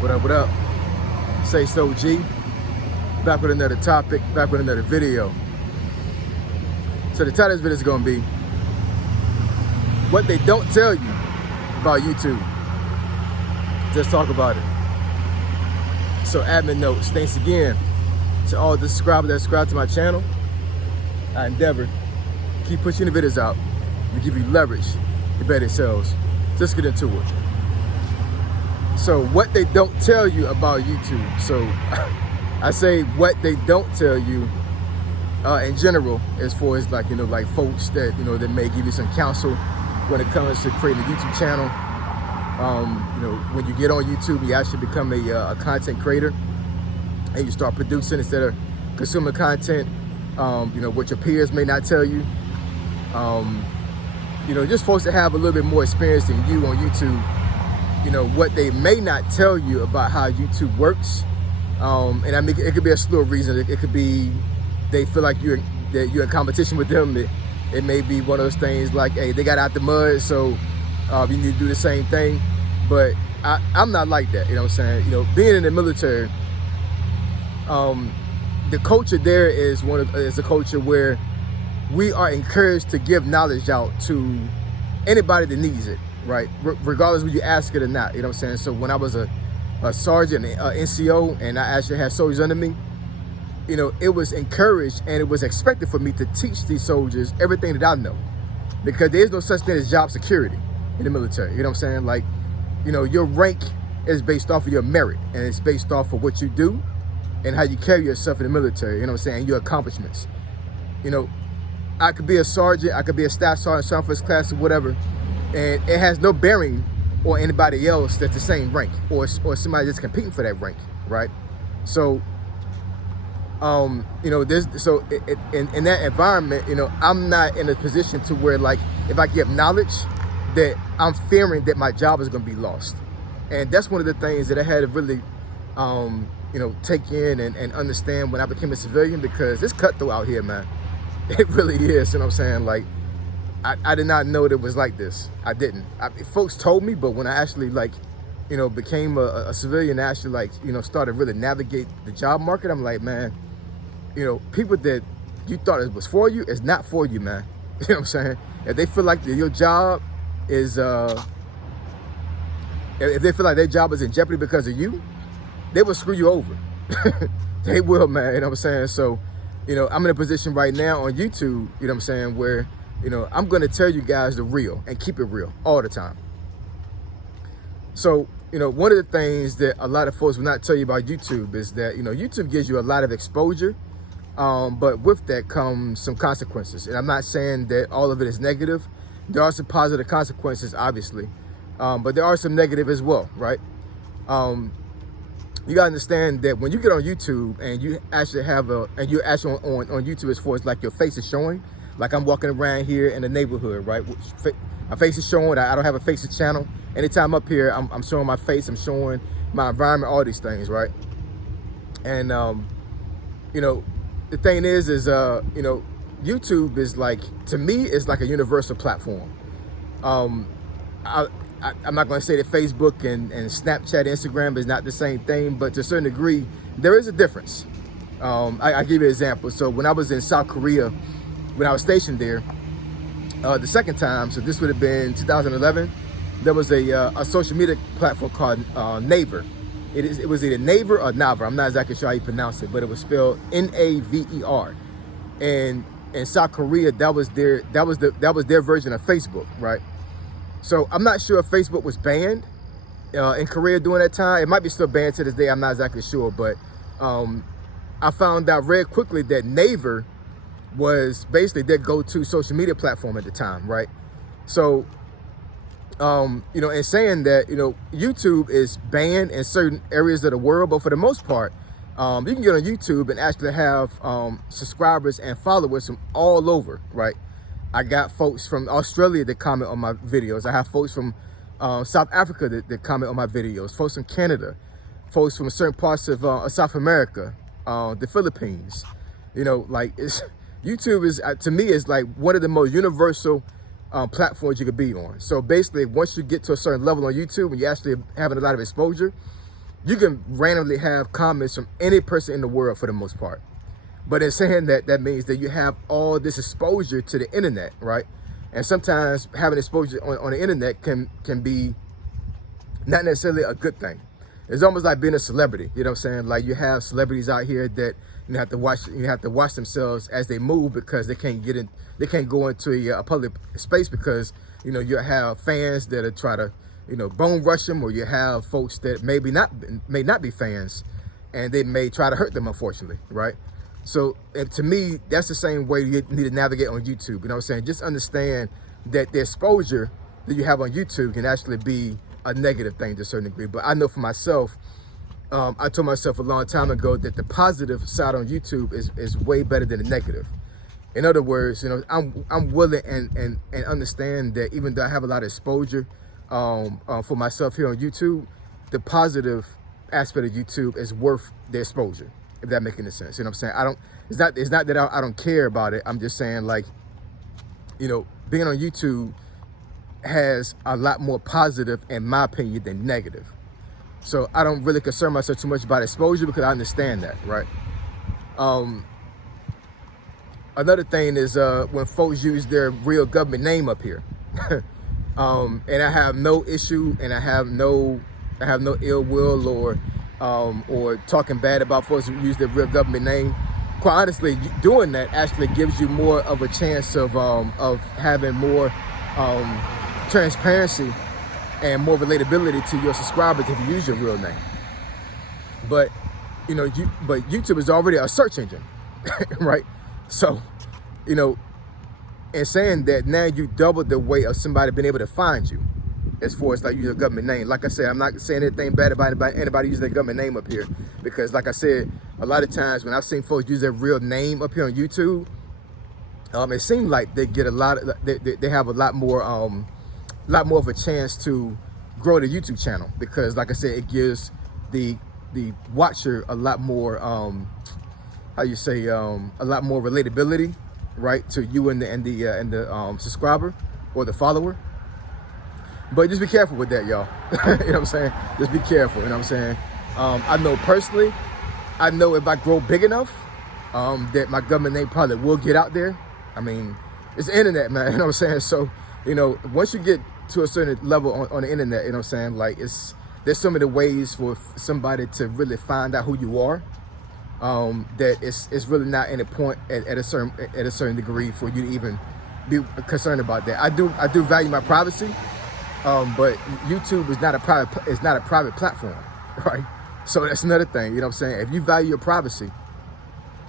What up, what up? Say so G. Back with another topic, back with another video. So the title of this video is gonna be what they don't tell you about YouTube. Just talk about it. So admin notes, thanks again to all the subscribers that subscribe to my channel. I endeavor to keep pushing the videos out and give you leverage to better it sells. Let's get into it. So what they don't tell you about YouTube. So I say what they don't tell you in general, as far as like, like folks that, that may give you some counsel when it comes to creating a YouTube channel. When you get on YouTube, you actually become a content creator and you start producing instead of consuming content, what your peers may not tell you. Just folks that have a little bit more experience than you on YouTube, what they may not tell you about how YouTube works. And I mean, it could be a slew of reasons. It could be they feel like you're in competition with them. It may be one of those things like, hey, they got out the mud, so you need to do the same thing. But I'm not like that, you know what I'm saying? Being in the military, the culture there is a culture where we are encouraged to give knowledge out to anybody that needs it, right? Regardless of whether you ask it or not, you know what I'm saying? So when I was a sergeant, NCO, and I actually had soldiers under me, it was encouraged and it was expected for me to teach these soldiers everything that I know, because there's no such thing as job security in the military. You know what I'm saying? Like, your rank is based off of your merit, and it's based off of what you do and how you carry yourself in the military, you know what I'm saying, your accomplishments. I could be a sergeant, I could be a staff sergeant, sergeant first class, or whatever, and it has no bearing on anybody else that's the same rank, or somebody that's competing for that rank, right? So, in that environment, I'm not in a position to where, like, if I give knowledge, that I'm fearing that my job is going to be lost. And that's one of the things that I had to really, take in and understand when I became a civilian, because it's cutthroat out here, man. It really is, you know what I'm saying? Like, I did not know that it was like this. I didn't. Folks told me, but when I actually, like, became a civilian, actually, like, started really navigate the job market, I'm like, man, people that you thought it was for you is not for you, man. You know what I'm saying? If they feel like your job is, if they feel like their job is in jeopardy because of you, they will screw you over. They will, man, you know what I'm saying? So, I'm in a position right now on YouTube, you know what I'm saying, where, I'm going to tell you guys the real and keep it real all the time. So, one of the things that a lot of folks will not tell you about YouTube is that, YouTube gives you a lot of exposure, but with that comes some consequences. And I'm not saying that all of it is negative. There are some positive consequences, obviously, but there are some negative as well, right? You gotta understand that when you get on YouTube and you actually you're actually on YouTube as far as like your face is showing, like I'm walking around here in the neighborhood, right? My face is showing. I don't have a faces channel. Anytime up here, I'm showing my face, I'm showing my environment, all these things, right? And, the thing is YouTube is like, to me, it's like a universal platform. I'm not going to say that Facebook and Snapchat, Instagram is not the same thing, but to a certain degree, there is a difference. I give you an example. So when I was in South Korea, when I was stationed there, the second time, so this would have been 2011, there was a social media platform called Naver. It was either Naver or Naver. I'm not exactly sure how you pronounce it, but it was spelled Naver. And in South Korea, that was their version of Facebook, right? So I'm not sure if Facebook was banned in Korea during that time. It might be still banned to this day. I'm not exactly sure, but I found out very quickly that Naver was basically their go-to social media platform at the time, right? So, in saying that, YouTube is banned in certain areas of the world, but for the most part, you can get on YouTube and actually have subscribers and followers from all over, right? I got folks from Australia that comment on my videos. I have folks from South Africa that comment on my videos, folks from Canada, folks from certain parts of South America, the Philippines. YouTube is, to me, is like one of the most universal platforms you could be on. So basically, once you get to a certain level on YouTube and you're actually having a lot of exposure, you can randomly have comments from any person in the world for the most part. But in saying that, that means that you have all this exposure to the internet, right? And sometimes having exposure on the internet can be not necessarily a good thing. It's almost like being a celebrity, you know what I'm saying? Like you have celebrities out here that you have to watch themselves as they move, because they can't go into a public space, because you know you have fans that are try to bone rush them, or you have folks that may not be fans, and they may try to hurt them, unfortunately, right? So to me, that's the same way you need to navigate on YouTube. You know what I'm saying? Just understand that the exposure that you have on YouTube can actually be a negative thing to a certain degree. But I know for myself, I told myself a long time ago that the positive side on YouTube is way better than the negative. In other words, I'm willing and understand that even though I have a lot of exposure for myself here on YouTube, the positive aspect of YouTube is worth the exposure, if that makes any sense. You know what I'm saying? It's not that I don't care about it. I'm just saying, like, being on YouTube has a lot more positive, in my opinion, than negative. So I don't really concern myself too much about exposure, because I understand that, right? Another thing is when folks use their real government name up here. And I have no issue, and I have no ill will or talking bad about folks who use their real government name. Quite honestly, doing that actually gives you more of a chance of having more transparency and more relatability to your subscribers if you use your real name. But but YouTube is already a search engine, right? So, in saying that, now you double the weight of somebody being able to find you, as far as like using a government name. Like I said, I'm not saying anything bad about anybody using their government name up here, because like I said, a lot of times when I've seen folks use their real name up here on YouTube, it seems like they get they have a lot more of a chance to grow the YouTube channel, because like I said, it gives the watcher a lot more a lot more relatability, right, to you and the subscriber or the follower. But just be careful with that, y'all. You know what I'm saying? Just be careful. You know what I'm saying? I know personally, if I grow big enough, that my government name probably will get out there. I mean, it's the internet, man. You know what I'm saying? So, once you get to a certain level on the internet, you know what I'm saying? Like, there's so many ways for somebody to really find out who you are. That it's really not any point at a certain degree for you to even be concerned about that. I do value my privacy. But YouTube is not a private platform, right? So that's another thing, you know what I'm saying? If you value your privacy,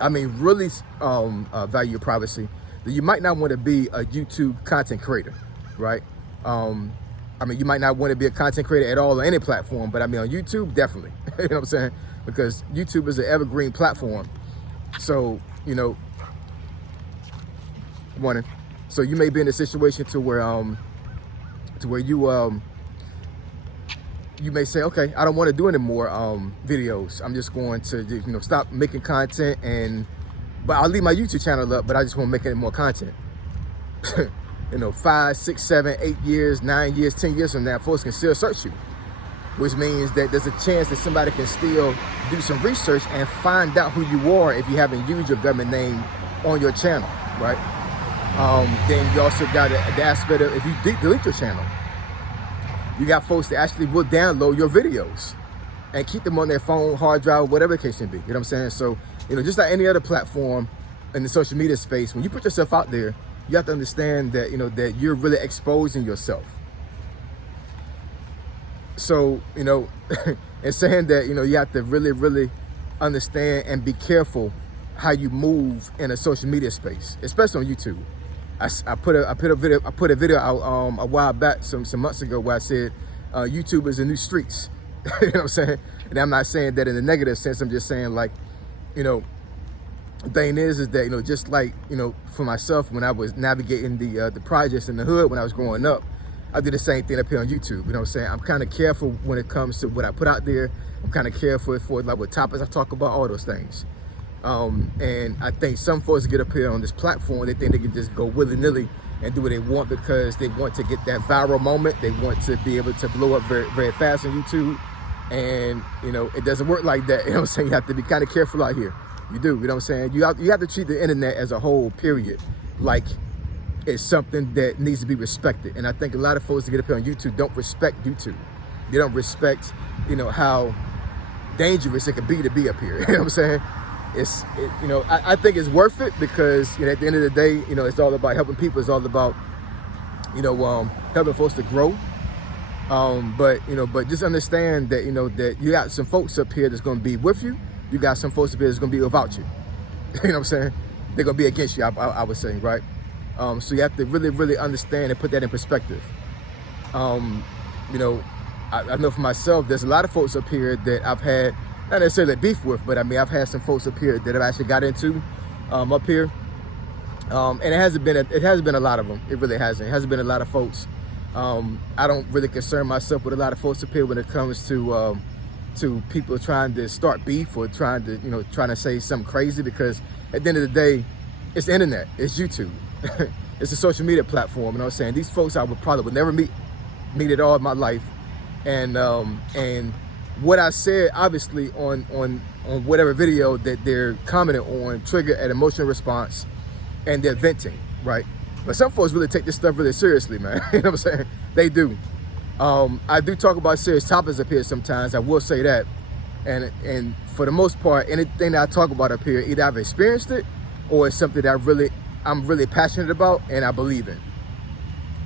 really value your privacy, then you might not want to be a YouTube content creator, right? You might not want to be a content creator at all on any platform, but on YouTube, definitely. You know what I'm saying? Because YouTube is an evergreen platform. So, so you may be in a situation to where you may say, okay, I don't want to do any more videos. I'm just going to stop making content, but I'll leave my YouTube channel up, but I just want to make any more content. 5, 6, 7, 8 years, 9 years, 10 years from now, folks can still search you, which means that there's a chance that somebody can still do some research and find out who you are if you haven't used your government name on your channel, right? Then you also got the aspect of, if you delete your channel, you got folks that actually will download your videos and keep them on their phone, hard drive, whatever the case may be. You know what I'm saying? So, just like any other platform in the social media space, when you put yourself out there, you have to understand that, that you're really exposing yourself. So, and saying that, you have to really, really understand and be careful how you move in a social media space, especially on YouTube. I put a video out a while back, some months ago, where I said YouTube is the new streets. You know what I'm saying? And I'm not saying that in a negative sense. I'm just saying, like, the thing is that, just like, for myself, when I was navigating the projects in the hood when I was growing up, I did the same thing up here on YouTube. You know what I'm saying? I'm kind of careful when it comes to what I put out there. I'm kind of careful for like what topics I talk about, all those things. And I think some folks get up here on this platform, they think they can just go willy-nilly and do what they want because they want to get that viral moment. They want to be able to blow up very, very fast on YouTube. And, you know, it doesn't work like that. You know what I'm saying? You have to be kind of careful out here. You do, you know what I'm saying? You have to treat the internet as a whole, period. Like it's something that needs to be respected. And I think a lot of folks that get up here on YouTube don't respect YouTube. They don't respect, you know, how dangerous it could be to be up here. You know what I'm saying? You know, I think it's worth it because, you know, at the end of the day, you know, it's all about helping people. It's all about, you know, helping folks to grow. But just understand that, you know, that you got some folks up here that's going to be with you. You got some folks up here that's going to be without you. You know what I'm saying? They're going to be against you, I would say, right? So you have to really, really understand and put that in perspective. You know, I know for myself, there's a lot of folks up here that I've had, not necessarily beef with, but I mean, I've had some folks up here that I've actually got into up here. And it hasn't been a lot of them. It really hasn't. It hasn't been a lot of folks. I don't really concern myself with a lot of folks up here when it comes to people trying to start beef or trying to say something crazy, because at the end of the day, it's the internet, it's YouTube. It's a social media platform. You know what I'm saying? These folks I would never meet at all in my life. And what I said, obviously, on whatever video that they're commenting on trigger an emotional response and they're venting, right? But some folks really take this stuff really seriously, man. You know what I'm saying? They do. I do talk about serious topics up here sometimes. I will say that. And for the most part, anything that I talk about up here, either I've experienced it or it's something that I'm really passionate about and I believe in.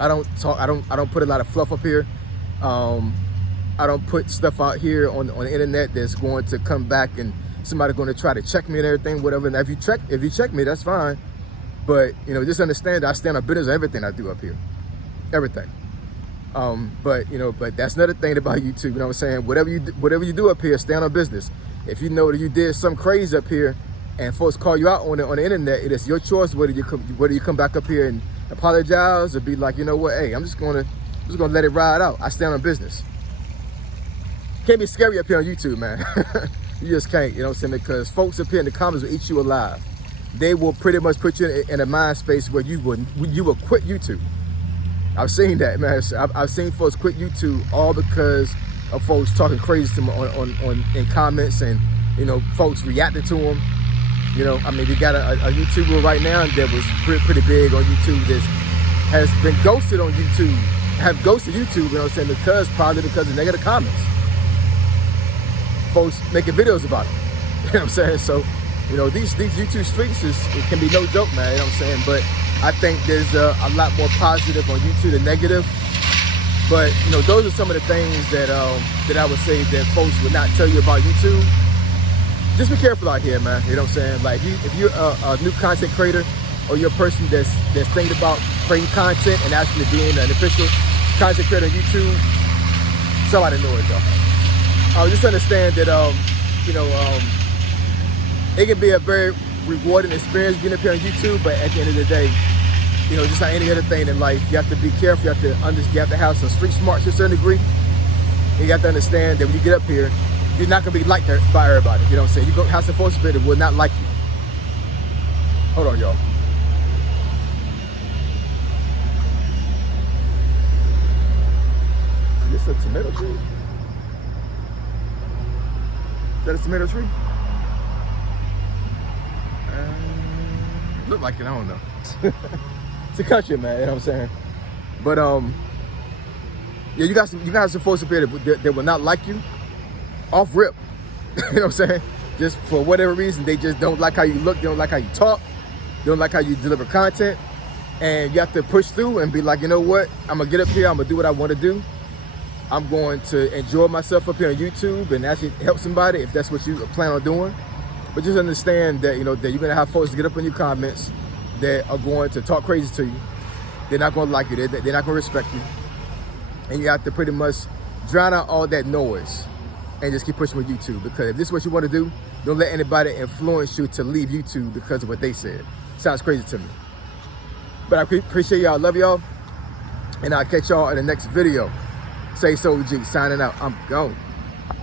I don't put a lot of fluff up here. I don't put stuff out here on the internet that's going to come back and somebody's going to try to check me and everything, whatever. And if you check me, that's fine. But, you know, just understand that I stand on business on everything I do up here. Everything. But that's another thing about YouTube. You know what I'm saying? Whatever you do up here, stand on business. If you know that you did something crazy up here and folks call you out on the internet, it is your choice whether you come back up here and apologize or be like, you know what, hey, I'm just gonna let it ride out. I stand on business. Can't be scary up here on YouTube, man. You just can't, you know what I'm saying? Because folks up here in the comments will eat you alive. They will pretty much put you in a mind space where you will quit YouTube. I've seen that, man. I've seen folks quit YouTube all because of folks talking crazy to them in comments, and, you know, folks reacting to them. You know, I mean, we got a YouTuber right now that was pretty big on YouTube that has been ghosted on YouTube, have ghosted YouTube, you know what I'm saying, probably because of negative comments. Folks making videos about it. You know what I'm saying? So, you know, these YouTube streets it can be no joke, man. You know what I'm saying? But I think there's a lot more positive on YouTube than negative. But, you know, those are some of the things that I would say that folks would not tell you about YouTube. Just be careful out here, man. You know what I'm saying? Like, if you're a new content creator, or you're a person that's thinking about creating content and actually being an official content creator on YouTube, somebody know it, y'all. Just understand that, it can be a very rewarding experience being up here on YouTube, but at the end of the day, you know, just like any other thing in life, you have to be careful. You have to have some street smarts to a certain degree. And you have to understand that when you get up here, you're not gonna be liked by everybody. You know what I'm saying? You go have some folks that will not like you. Hold on, y'all. Is this a tomato tree? Is that a tomato tree? Look like it, I don't know. It's a country, man, you know what I'm saying? But yeah, you got some folks up here that will not like you off rip. You know what I'm saying? Just for whatever reason, they just don't like how you look, they don't like how you talk, they don't like how you deliver content. And you have to push through and be like, you know what? I'm gonna get up here, I'm gonna do what I wanna do. I'm going to enjoy myself up here on YouTube and actually help somebody if that's what you plan on doing. But just understand that, you know, that you're gonna have folks get up in your comments that are going to talk crazy to you. They're not gonna like you, they're not gonna respect you. And you have to pretty much drown out all that noise and just keep pushing with YouTube, because if this is what you want to do, don't let anybody influence you to leave YouTube because of what they said. Sounds crazy to me. But I appreciate y'all, love y'all, and I'll catch y'all in the next video. Say So G, signing out, I'm gone.